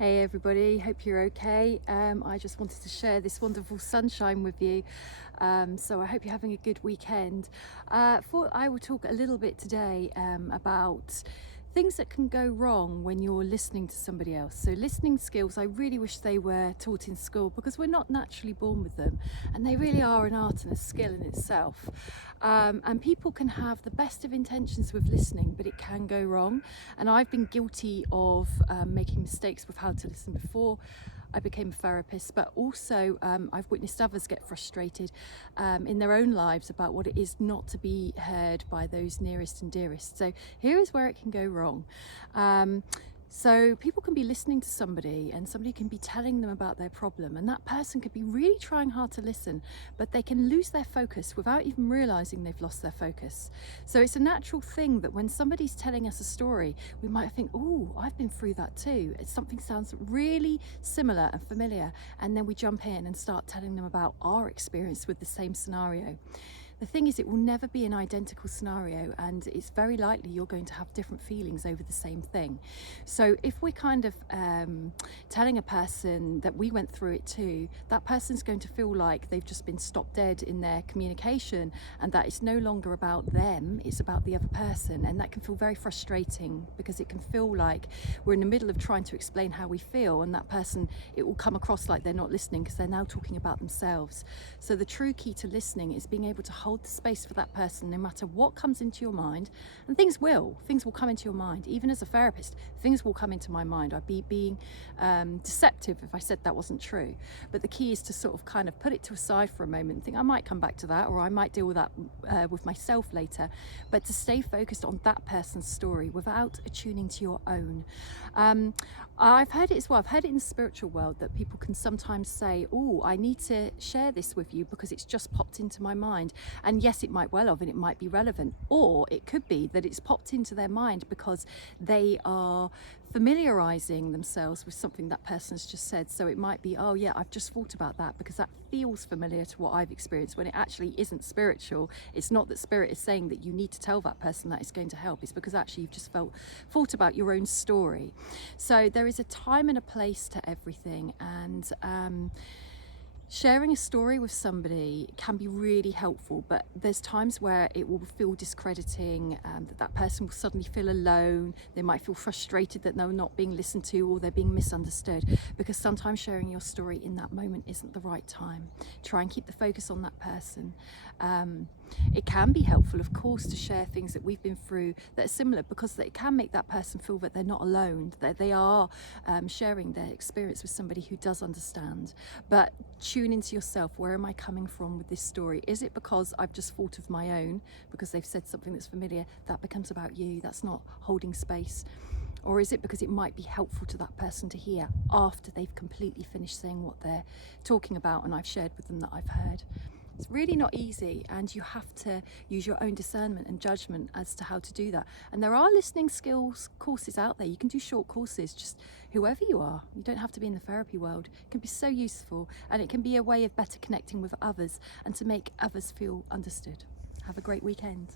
Hey everybody, hope you're okay. I just wanted to share this wonderful sunshine with you. So I hope you're having a good weekend. Thought I will talk a little bit today about things that can go wrong when you're listening to somebody else. So listening skills, I really wish they were taught in school because we're not naturally born with them, and they really are an art and a skill in itself. And people can have the best of intentions with listening, but it can go wrong. And I've been guilty of making mistakes with how to listen before I became a therapist, but also I've witnessed others get frustrated in their own lives about what it is not to be heard by those nearest and dearest. So here is where it can go wrong. So people can be listening to somebody and somebody can be telling them about their problem, and that person could be really trying hard to listen, but they can lose their focus without even realizing they've lost their focus. So it's a natural thing that when somebody's telling us a story, we might think, oh, I've been through that too. Something sounds really similar and familiar, and then we jump in and start telling them about our experience with the same scenario. The thing is, it will never be an identical scenario, and it's very likely you're going to have different feelings over the same thing. So if we're kind of telling a person that we went through it too, that person's going to feel like they've just been stopped dead in their communication, and that it's no longer about them, it's about the other person. And that can feel very frustrating because it can feel like we're in the middle of trying to explain how we feel, and that person, it will come across like they're not listening because they're now talking about themselves. So the true key to listening is being able to hold the space for that person no matter what comes into your mind. And things will come into your mind. Even as a therapist, things will come into my mind. I'd be being deceptive if I said that wasn't true. But the key is to sort of kind of put it to a side for a moment and think, I might come back to that, or I might deal with that with myself later, but to stay focused on that person's story without attuning to your own. I've heard it as well. I've heard it in the spiritual world that people can sometimes say, oh, I need to share this with you because it's just popped into my mind. And yes, it might well have, and it might be relevant. Or it could be that it's popped into their mind because they are familiarizing themselves with something that person's just said. So it might be, oh yeah, I've just thought about that because that feels familiar to what I've experienced, when it actually isn't spiritual. It's not that spirit is saying that you need to tell that person that it's going to help. It's because actually you've just thought about your own story. So there is a time and a place to everything, and sharing a story with somebody can be really helpful, but there's times where it will feel discrediting, that person will suddenly feel alone. They might feel frustrated that they're not being listened to, or they're being misunderstood, because sometimes sharing your story in that moment isn't the right time. Try and keep the focus on that person. It can be helpful, of course, to share things that we've been through that are similar, because it can make that person feel that they're not alone, that they are sharing their experience with somebody who does understand. But tune into yourself. Where am I coming from with this story? Is it because I've just thought of my own because they've said something that's familiar? That becomes about you. That's not holding space. Or is it because it might be helpful to that person to hear after they've completely finished saying what they're talking about and I've shared with them that I've heard? It's really not easy, and you have to use your own discernment and judgment as to how to do that. And there are listening skills courses out there. You can do short courses, just whoever you are. You don't have to be in the therapy world. It can be so useful, and it can be a way of better connecting with others and to make others feel understood. Have a great weekend.